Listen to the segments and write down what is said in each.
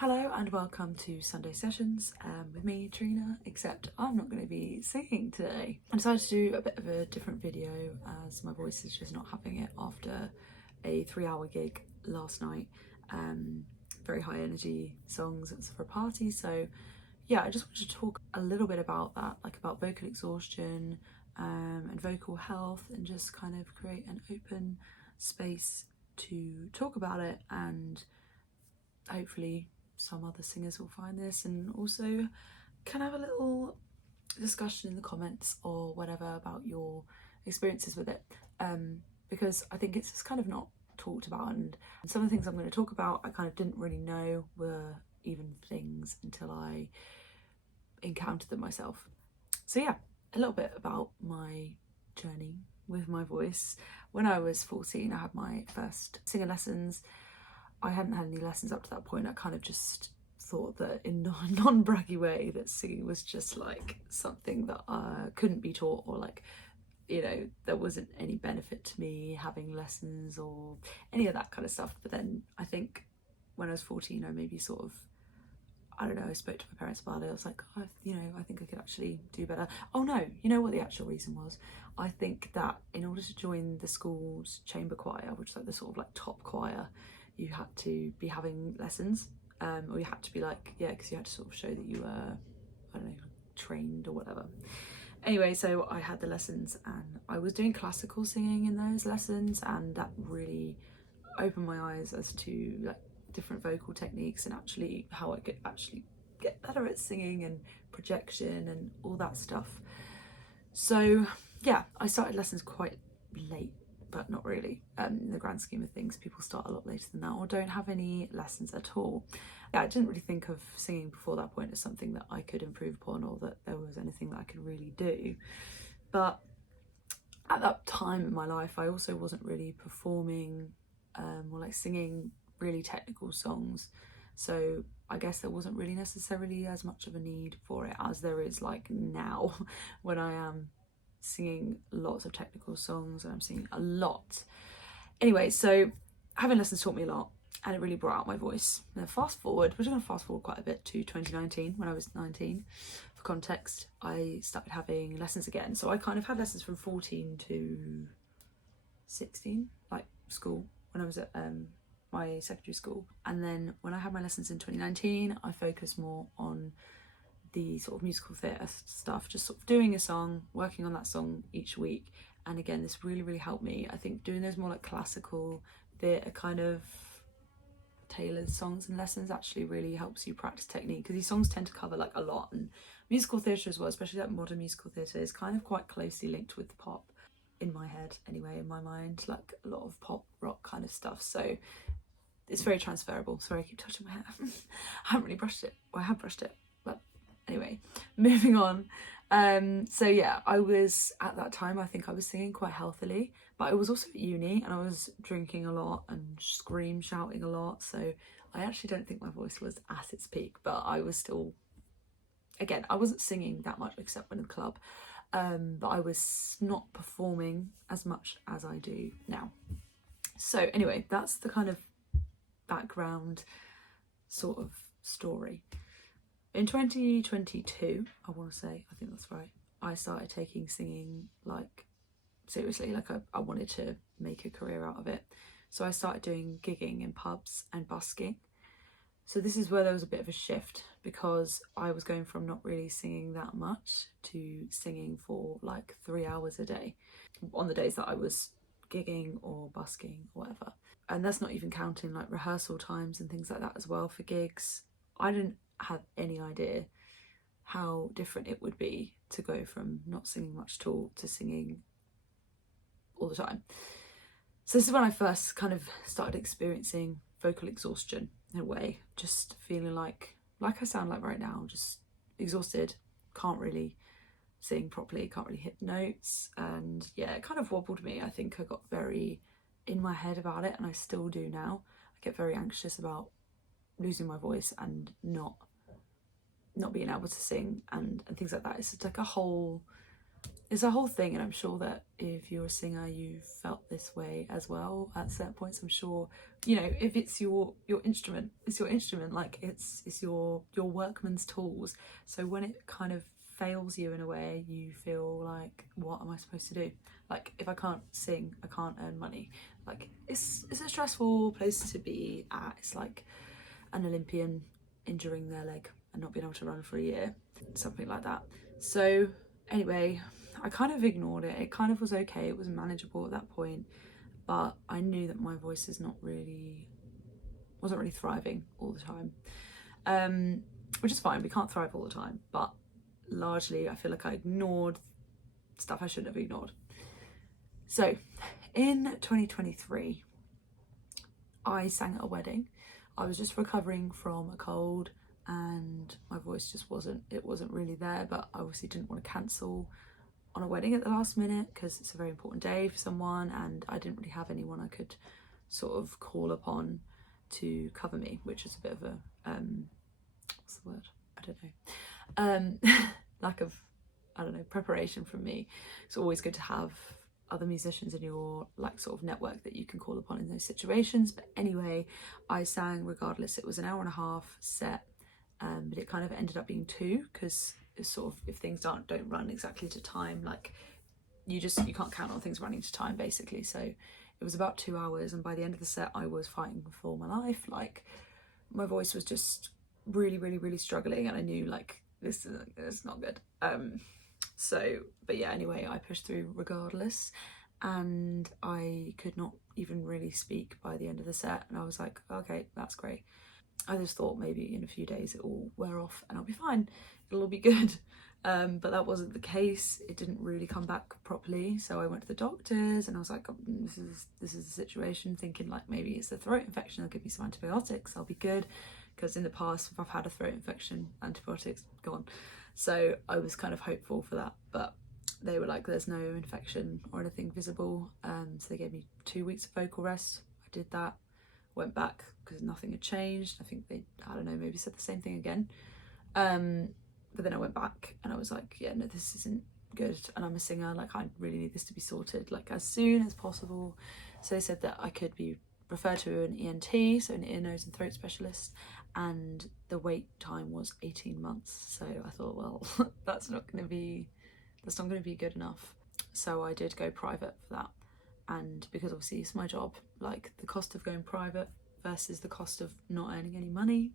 Hello and welcome to Sunday Sessions with me, Trina, except I'm not going to be singing today. I decided to do a bit of a different video as my voice is just not having it after a 3-hour gig last night. Very high energy songs, it was for a party, so yeah, I just wanted to talk a little bit about that, like about vocal exhaustion and vocal health, and just kind of create an open space to talk about it, and hopefully some other singers will find this and also can have a little discussion in the comments or whatever about your experiences with it, because I think it's just kind of not talked about, and some of the things I'm going to talk about I kind of didn't really know were even things until I encountered them myself. So yeah, a little bit about my journey with my voice. When I was 14, I had my first singer lessons. I hadn't had any lessons up to that point. I kind of just thought that in a non-braggy way that singing was just like something that couldn't be taught, or like, you know, there wasn't any benefit to me having lessons or any of that kind of stuff. But then I think when I was 14, I maybe sort of, I don't know, I spoke to my parents about it. I was like, oh, I think I could actually do better. Oh no, you know what the actual reason was? I think that in order to join the school's chamber choir, which is like the sort of like top choir, you had to be having lessons, or you had to be like, yeah, because you had to sort of show that you were, I don't know, trained or whatever. Anyway, so I had the lessons and I was doing classical singing in those lessons, and that really opened my eyes as to like different vocal techniques and actually how I could actually get better at singing and projection and all that stuff. So yeah, I started lessons quite late, but not really. In the grand scheme of things, people start a lot later than that or don't have any lessons at all. Yeah, I didn't really think of singing before that point as something that I could improve upon, or that there was anything that I could really do. But at that time in my life, I also wasn't really performing or like singing really technical songs. So I guess there wasn't really necessarily as much of a need for it as there is like now when I am singing lots of technical songs and I'm singing a lot. Anyway, so having lessons taught me a lot, and it really brought out my voice. Now fast forward, we're going to fast forward quite a bit to 2019 when I was 19. For context, I started having lessons again. So I kind of had lessons from 14 to 16, like school, when I was at my secondary school. And then when I had my lessons in 2019, I focused more on the sort of musical theatre stuff, just sort of doing a song, working on that song each week. And again, this really helped me. I think doing those more like classical theatre kind of tailored songs and lessons actually really helps you practice technique, because these songs tend to cover like a lot, and musical theatre as well, especially like modern musical theatre, is kind of quite closely linked with pop, in my head anyway, in my mind, like a lot of pop rock kind of stuff. So it's very transferable. Sorry, I keep touching my hair. I haven't really brushed it. Well, I have brushed it, but anyway, moving on. So yeah, I was at that time, I think I was singing quite healthily, but I was also at uni and I was drinking a lot and scream shouting a lot. So I actually don't think my voice was at its peak, but I was still, again, I wasn't singing that much except when in the club. But I was not performing as much as I do now. So anyway, that's the kind of background sort of story. In 2022, I want to say, I think that's right, I started taking singing like seriously, like I wanted to make a career out of it. So I started doing gigging in pubs and busking. So this is where there was a bit of a shift, because I was going from not really singing that much to singing for like 3 hours a day on the days that I was gigging or busking or whatever. And that's not even counting like rehearsal times and things like that as well for gigs. I didn't have any idea how different it would be to go from not singing much at all to singing all the time. So this is when I first kind of started experiencing vocal exhaustion in a way, just feeling like I sound like right now, just exhausted, can't really sing properly, can't really hit notes, and yeah, it kind of wobbled me. I think I got very in my head about it, and I still do now. I get very anxious about losing my voice and not being able to sing and things like that. It's like a whole it's a whole thing, and I'm sure that if you're a singer, you've felt this way as well at certain points. I'm sure, you know, if it's your instrument, it's your instrument, like it's your workman's tools. So when it kind of fails you in a way, you feel like, what am I supposed to do? Like, if I can't sing, I can't earn money. Like, it's a stressful place to be at. It's like an Olympian injuring their leg and not being able to run for a year, something like that. So anyway, I kind of ignored it. It kind of was okay. It was manageable at that point, but I knew that my voice wasn't really thriving all the time, which is fine. We can't thrive all the time, but largely I feel like I ignored stuff I shouldn't have ignored. So in 2023, I sang at a wedding. I was just recovering from a cold and my voice just wasn't really there, but I obviously didn't want to cancel on a wedding at the last minute because it's a very important day for someone, and I didn't really have anyone I could sort of call upon to cover me, which is a bit of a what's the word? I don't know. Lack of, I don't know, preparation from me. It's always good to have other musicians in your like sort of network that you can call upon in those situations. But anyway, I sang regardless. It was an hour and a half set, but it kind of ended up being 2 because it's sort of, if things don't run exactly to time, like you can't count on things running to time basically. So it was about 2 hours, and by the end of the set I was fighting for my life. Like, my voice was just really struggling, and I knew like this is not good. So, but yeah, anyway, I pushed through regardless, and I could not even really speak by the end of the set, and I was like, okay, that's great. I just thought maybe in a few days it will wear off and I'll be fine, it'll all be good. But that wasn't the case. It didn't really come back properly, so I went to the doctors and I was like, oh, this is the situation, thinking like maybe it's a throat infection, they'll give me some antibiotics, I'll be good, because in the past if I've had a throat infection, antibiotics gone. So I was kind of hopeful for that, but they were like, there's no infection or anything visible. So they gave me 2 weeks of vocal rest. I did that, went back because nothing had changed. I think they, I don't know, maybe said the same thing again. But then I went back and I was like, yeah, no, this isn't good, and I'm a singer, like I really need this to be sorted like as soon as possible. So they said that I could be referred to an ENT, so an ear, nose and throat specialist, and the wait time was 18 months. So I thought, well, that's not going to be good enough. So I did go private for that, and because obviously it's my job, like the cost of going private versus the cost of not earning any money,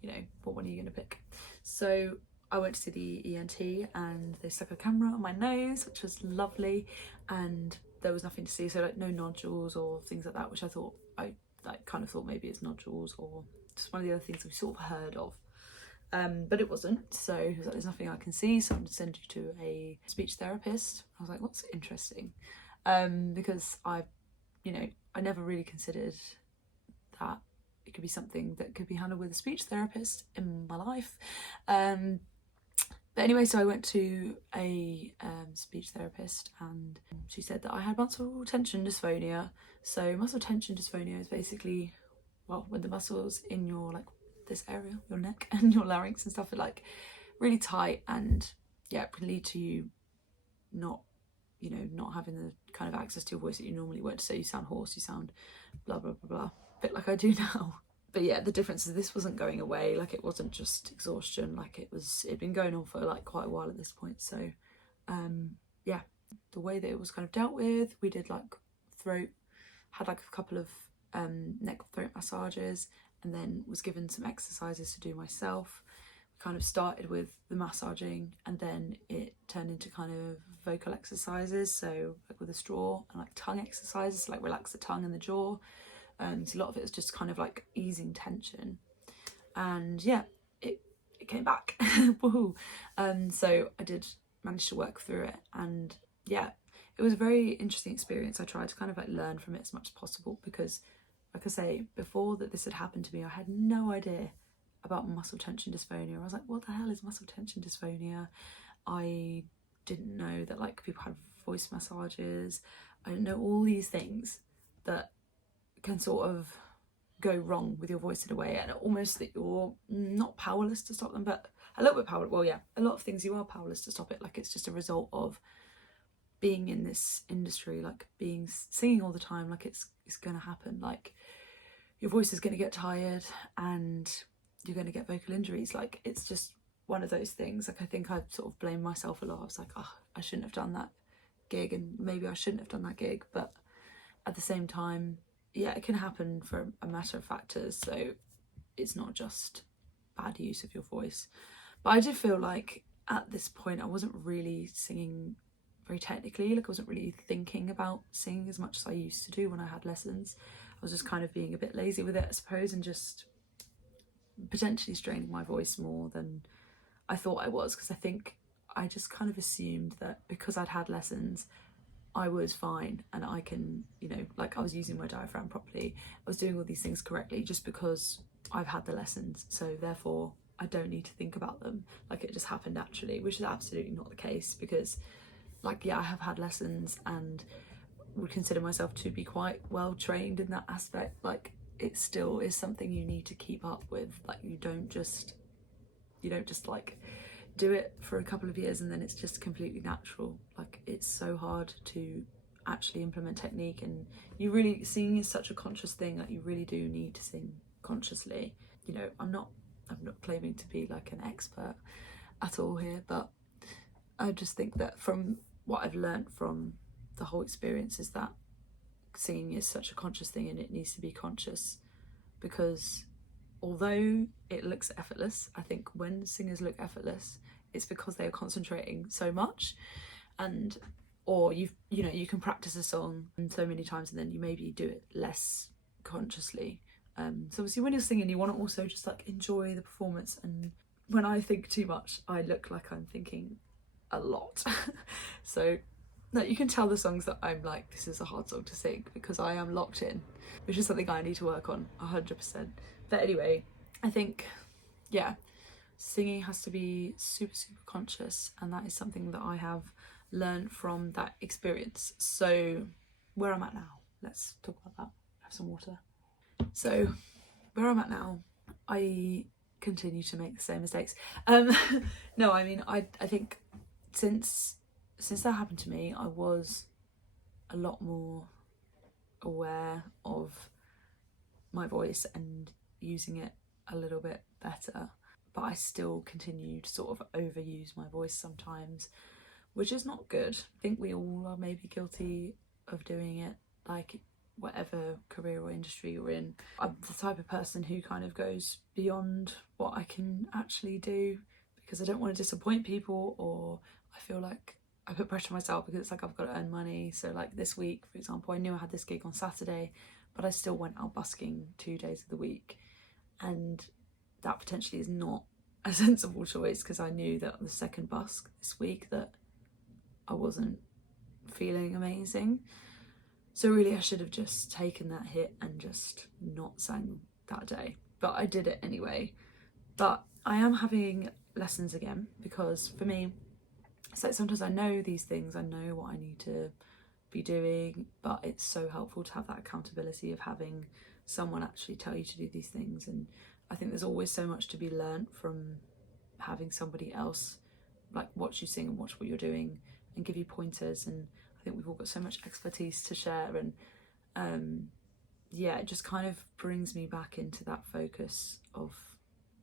you know, what one are you going to pick? So I went to see the ENT and they stuck a camera on my nose, which was lovely, and there was nothing to see, so like no nodules or things like that, which I thought, I like kind of thought maybe it's nodules or just one of the other things we sort of heard of, but it wasn't. So he was like, there's nothing I can see, so I'm going to send you to a speech therapist. I was like, what's interesting? Because I never really considered that it could be something that could be handled with a speech therapist in my life. But anyway, so I went to a speech therapist, and she said that I had muscle tension dysphonia. So muscle tension dysphonia is basically, well, when the muscles in your, like this area, your neck and your larynx and stuff, are like really tight, and yeah, it can lead to you not having the kind of access to your voice that you normally would. So you sound hoarse, you sound blah blah blah blah, a bit like I do now. But yeah, the difference is this wasn't going away. Like, it wasn't just exhaustion, like it'd been going on for like quite a while at this point. So yeah, the way that it was kind of dealt with, we did like had like a couple of neck throat massages, and then was given some exercises to do myself. We kind of started with the massaging, and then it turned into kind of vocal exercises, so like with a straw, and like tongue exercises, so like relax the tongue and the jaw. So a lot of it was just kind of like easing tension, and yeah, it came back. Woohoo! So I did manage to work through it, and yeah, it was a very interesting experience. I tried to kind of like learn from it as much as possible, because like I say, before that this had happened to me, I had no idea about muscle tension dysphonia. I was like, what the hell is muscle tension dysphonia? I didn't know that like people had voice massages. I didn't know all these things that can sort of go wrong with your voice in a way, and almost that you're not powerless to stop them, but a little bit powerless. Well, yeah, a lot of things you are powerless to stop it. Like, it's just a result of being in this industry, like singing all the time. Like, it's gonna happen. Like, your voice is gonna get tired and you're gonna get vocal injuries. Like, it's just one of those things. Like, I think I sort of blamed myself a lot. I was like, oh, I shouldn't have done that gig, and maybe I shouldn't have done that gig. But at the same time, yeah, it can happen for a matter of factors. So it's not just bad use of your voice. But I did feel like at this point I wasn't really singing very technically. Like, I wasn't really thinking about singing as much as I used to do when I had lessons. I was just kind of being a bit lazy with it, I suppose, and just potentially straining my voice more than I thought I was, because I think I just kind of assumed that because I'd had lessons I was fine and I can, you know, like, I was using my diaphragm properly, I was doing all these things correctly just because I've had the lessons, so therefore I don't need to think about them. Like, it just happened naturally, which is absolutely not the case, because, like, yeah, I have had lessons and would consider myself to be quite well trained in that aspect. Like, it still is something you need to keep up with. Like, you don't just like do it for a couple of years and then it's just completely natural. Like, it's so hard to actually implement technique, and singing is such a conscious thing. Like, you really do need to sing consciously. You know, I'm not claiming to be like an expert at all here, but I just think that from what I've learned from the whole experience is that singing is such a conscious thing, and it needs to be conscious, because although it looks effortless, I think when singers look effortless, it's because they are concentrating so much, or you can practice a song so many times and then you maybe do it less consciously. So obviously when you're singing, you want to also just like enjoy the performance, and when I think too much, I look like I'm thinking a lot. So you can tell the songs that I'm like, this is a hard song to sing, because I am locked in, which is something I need to work on 100%. But anyway, I think, yeah, singing has to be super, super conscious, and that is something that I have learned from that experience. So where I'm at now, let's talk about that. Have some water. So where I'm at now, I continue to make the same mistakes. No, I mean, I think since that happened to me, I was a lot more aware of my voice and using it a little bit better, but I still continue to sort of overuse my voice sometimes, which is not good. I think we all are maybe guilty of doing it, like whatever career or industry you're in. I'm the type of person who kind of goes beyond what I can actually do, because I don't want to disappoint people, or I feel like I put pressure on myself because it's like I've got to earn money. So like this week, for example, I knew I had this gig on Saturday, but I still went out busking 2 days of the week, and that potentially is not a sensible choice, because I knew that the second busk this week that I wasn't feeling amazing. So really I should have just taken that hit and just not sang that day, but I did it anyway. But I am having lessons again, because for me, it's like sometimes I know these things, I know what I need to be doing, but it's so helpful to have that accountability of having someone actually tell you to do these things. And I think there's always so much to be learnt from having somebody else like watch you sing and watch what you're doing and give you pointers. And I think we've all got so much expertise to share, and yeah, it just kind of brings me back into that focus of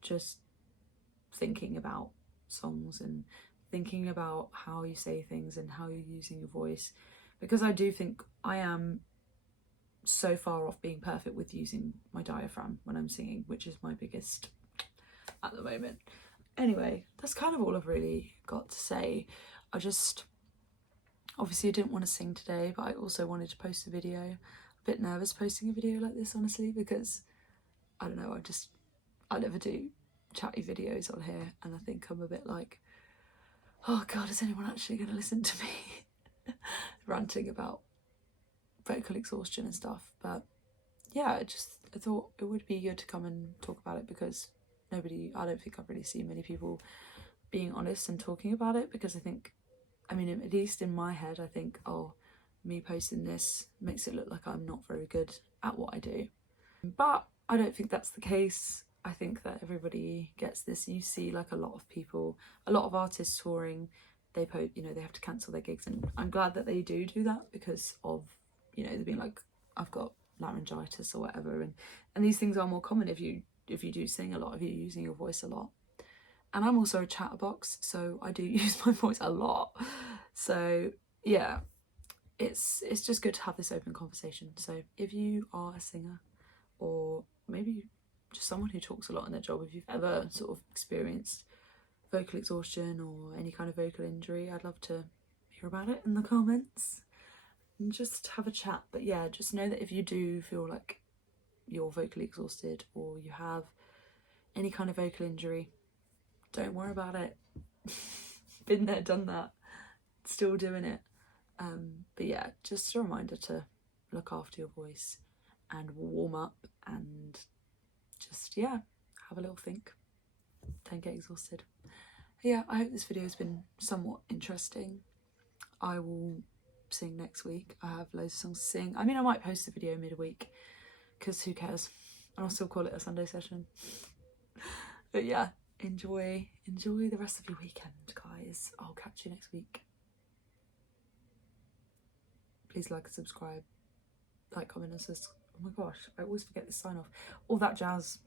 just thinking about songs and thinking about how you say things and how you're using your voice, because I do think I am so far off being perfect with using my diaphragm when I'm singing, which is my biggest at the moment. Anyway, that's kind of all I've really got to say. I just obviously didn't want to sing today, but I also wanted to post a video. A bit nervous posting a video like this, honestly, because I don't know, I never do chatty videos on here, and I think I'm a bit like, oh god, is anyone actually going to listen to me ranting about vocal exhaustion and stuff? But yeah, I thought it would be good to come and talk about it, because I don't think I've really seen many people being honest and talking about it, because I mean, at least in my head, I think, oh, me posting this makes it look like I'm not very good at what I do. But I don't think that's the case. I think that everybody gets this. You see like a lot of people, a lot of artists touring, they they have to cancel their gigs, and I'm glad that they do that because of, they've been like, I've got laryngitis or whatever, and these things are more common if you do sing a lot, if you're using your voice a lot. And I'm also a chatterbox, so I do use my voice a lot. So yeah, it's just good to have this open conversation. So if you are a singer, or maybe just someone who talks a lot in their job, if you've ever sort of experienced vocal exhaustion or any kind of vocal injury, I'd love to hear about it in the comments and just have a chat. But yeah, just know that if you do feel like you're vocally exhausted or you have any kind of vocal injury, don't worry about it. Been there, done that, still doing it. But yeah, just a reminder to look after your voice and warm up and just, yeah, have a little think. Don't get exhausted. Yeah, I hope this video has been somewhat interesting. I will sing next week. I have loads of songs to sing. I mean, I might post the video midweek because who cares? And I'll still call it a Sunday session. But yeah, enjoy the rest of your weekend, guys. I'll catch you next week. Please like and subscribe, comment and subscribe. Oh my gosh, I always forget this sign off. All that jazz.